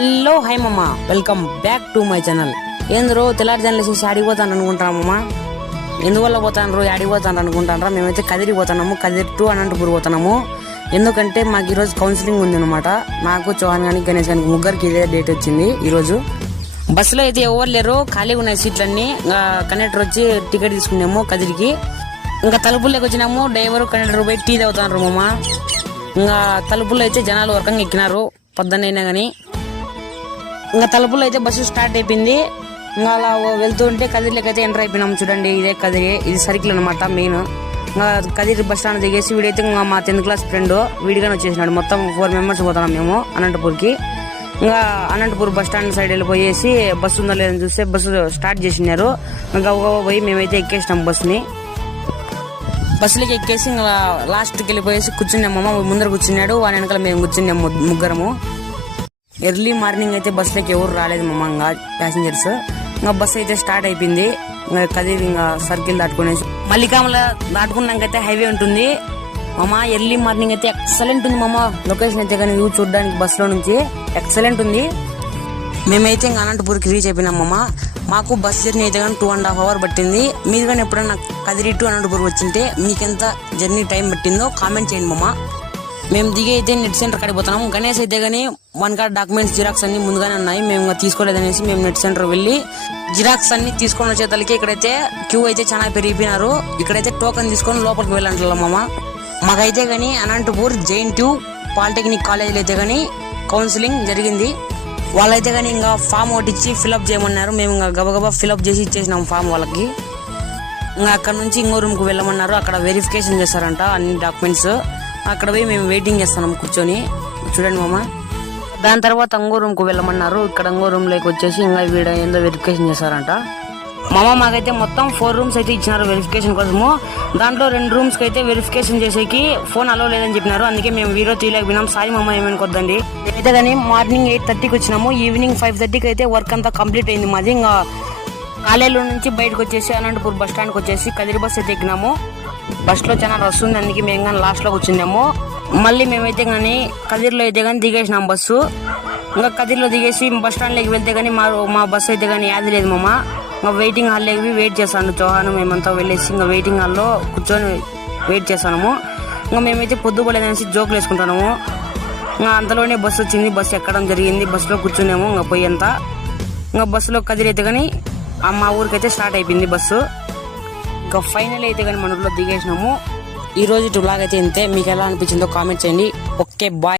Hello hi మమ్మ, welcome back to my channel. ఏంద్రో తెల్లారుజాను లేసి ఆడిపోతాను అనుకుంటామమ్మా. ఎందువల్ల పోతాను ఆడిపోతాను అనుకుంటారా? మేమైతే కదిరి పోతున్నాము, కదిరి టు అనంతపూర్ పోతున్నాము. ఎందుకంటే మాకు ఈరోజు కౌన్సిలింగ్ ఉంది అనమాట. నాకు చౌహాన్ గాని గణేష్ గానికి ముగ్గురికి ఇదే డేట్ వచ్చింది. ఈరోజు బస్సులో అయితే ఎవరు లేరు, ఖాళీగా ఉన్నాయి సీట్లన్నీ. కండక్టర్ వచ్చి టికెట్ తీసుకున్నాము కదిరికి. ఇంకా తలుపుల్లోకి వచ్చినాము. డ్రైవర్ కండక్టర్ పోయి టీ తాగుతున్నారు మమ్మ. ఇంకా తలుపుల్లో అయితే జనాలు వర్కంగా ఎక్కినారు పొద్దున్నైనా కానీ. ఇంకా తలుపుల్లో అయితే బస్సు స్టార్ట్ అయిపోయింది. ఇంకా అలా వెళ్తుంటే కదిరిలోకి అయితే ఎంటర్ అయిపోయినాము. చూడండి, ఇదే కదిరి, ఇది సర్కిల్ అనమాట మెయిన్. ఇంకా కదిరి బస్ స్టాండ్ దిగేసి వీడైతే ఇంకా మా 10th క్లాస్ ఫ్రెండ్ వీడిగానే వచ్చేసినాడు. మొత్తం 4 మెంబర్స్ పోతున్నాం మేము అనంతపూర్కి. ఇంకా అనంతపూర్ బస్ స్టాండ్ సైడ్ వెళ్ళిపోయేసి బస్సు ఉందా లేదని చూస్తే బస్సు స్టార్ట్ చేసినారు. ఇంకా పోయి మేమైతే ఎక్కేసినాం బస్సుని. బస్సులకి ఎక్కేసి ఇంకా లాస్ట్కి వెళ్ళిపోయేసి కూర్చున్నామమ్మ. ముందర కూర్చున్నాడు, వాని వెనకాల మేము కూర్చున్నాము ముగ్గురము. ఎర్లీ మార్నింగ్ అయితే బస్సులోకి ఎవరు రాలేదు మమ్మ, ఇంకా ప్యాసింజర్స్. ఇంకా బస్సు అయితే స్టార్ట్ అయిపోయింది. ఇంకా కదిరి ఇంకా సర్కిల్ దాటుకునేసి మల్లికామల దాటుకున్నాకైతే హైవే ఉంటుంది మమ్మ. ఎర్లీ మార్నింగ్ అయితే ఎక్సలెంట్ ఉంది మమ్మ. లొకేషన్ అయితే కానీ వ్యూ చూడడానికి బస్సులో నుంచి ఎక్సలెంట్ ఉంది. మేమైతే ఇంకా అనంతపూర్కి రీచ్ అయిపోయినామమ్మ. మాకు బస్ జర్నీ అయితే కానీ 2.5 hours పట్టింది. మీరు కానీ ఎప్పుడన్నా కదిరి టు అనంతపూర్ వచ్చింటే మీకెంత జర్నీ టైం పట్టిందో కామెంట్ చేయండి మమ్మ. మేము దిగి అయితే నెట్ సెంటర్ కాడికి పోతున్నాము. గణేష్ అయితే కానీ వన్ కార్డ్ డాక్యుమెంట్స్ జిరాక్స్ అన్ని ముందుగానే ఉన్నాయి. మేము తీసుకోలేదనేసి మేము నెట్ సెంటర్ వెళ్ళి జిరాక్స్ అన్ని తీసుకొని వచ్చేతలకి ఇక్కడైతే క్యూ అయితే చాలా పెరిగిపోయినారు. ఇక్కడైతే టోకెన్ తీసుకొని లోపలికి వెళ్ళంటున్నామమ్మ. మాకైతే కానీ అనంతపూర్ JNTU పాలిటెక్నిక్ కాలేజీలో అయితే కానీ కౌన్సిలింగ్ జరిగింది. వాళ్ళైతే కానీ ఇంకా ఫామ్ ఒకటి ఇచ్చి ఫిలప్ చేయమన్నారు. మేము ఇంకా గబగబా ఫిలప్ చేసి ఇచ్చేసినాం ఫామ్ వాళ్ళకి. ఇంకా అక్కడ నుంచి ఇంకో రూమ్కి వెళ్ళమన్నారు. అక్కడ వెరిఫికేషన్ చేస్తారంట అన్ని డాక్యుమెంట్స్. అక్కడ పోయి మేము వెయిటింగ్ చేస్తున్నాం కూర్చొని. చూడండి మామ. దాని తర్వాత ఇంకో రూమ్కి వెళ్ళమన్నారు. ఇక్కడ ఇంకో రూమ్లోకి వచ్చేసి ఇంకా వీడ ఏందో వెరిఫికేషన్ చేస్తారంట మామ. మాకైతే మొత్తం 4 rooms అయితే ఇచ్చినారు వెరిఫికేషన్ కోసము. దాంట్లో 2 rooms అయితే వెరిఫికేషన్ చేసేకి ఫోన్ అలో లేదని చెప్పినారు. అందుకే మేము వీడియో తీయలేకపోయినాం. సారీ మామ, ఏమనుకోద్దండి. అయితే కానీ మార్నింగ్ 8:30కి వచ్చినాము. ఈవినింగ్ 5:30కి అయితే వర్క్ అంతా కంప్లీట్ అయింది మాది. ఇంకా కాలేజీలో నుంచి బయటకు వచ్చేసి అనంతపూర్ బస్ స్టాండ్కి వచ్చేసి కదిరి బస్ అయితే ఎక్కినాము. బస్సులో చాలా రష్ ఉంది, అందుకే మేము కానీ లాస్ట్లో కూర్చున్నాము. మళ్ళీ మేమైతే కానీ కదిరిలో అయితే కానీ దిగేసినాం బస్సు. ఇంకా కదిరిలో దిగేసి బస్ స్టాండ్లోకి వెళ్తే కానీ మా బస్సు అయితే కానీ యాది లేదు మామ. ఇంకా వెయిటింగ్ హాల్లోకి వెయిట్ చేస్తాను చౌహాను. మేమంతా వెళ్ళేసి ఇంకా వెయిటింగ్ హాల్లో కూర్చొని వెయిట్ చేస్తాము. ఇంకా మేమైతే పొద్దుపోలేదనేసి జోకులు వేసుకుంటున్నాము. ఇంకా అంతలోనే బస్సు వచ్చింది. బస్సు ఎక్కడం జరిగింది. బస్సులో కూర్చున్నాము. ఇంకా పోయి అంతా ఇంకా బస్సులో కదిరి అయితే కానీ మా ఊరికైతే స్టార్ట్ అయిపోయింది బస్సు. ఇంకా ఫైనల్ అయితే కానీ మన ఊర్లో దిగేసినాము. ఈ రోజు వ్లాగ్ అయితే ఇంతే. మీకు ఎలా అనిపించిందో కామెంట్ చేయండి. Okay, bye.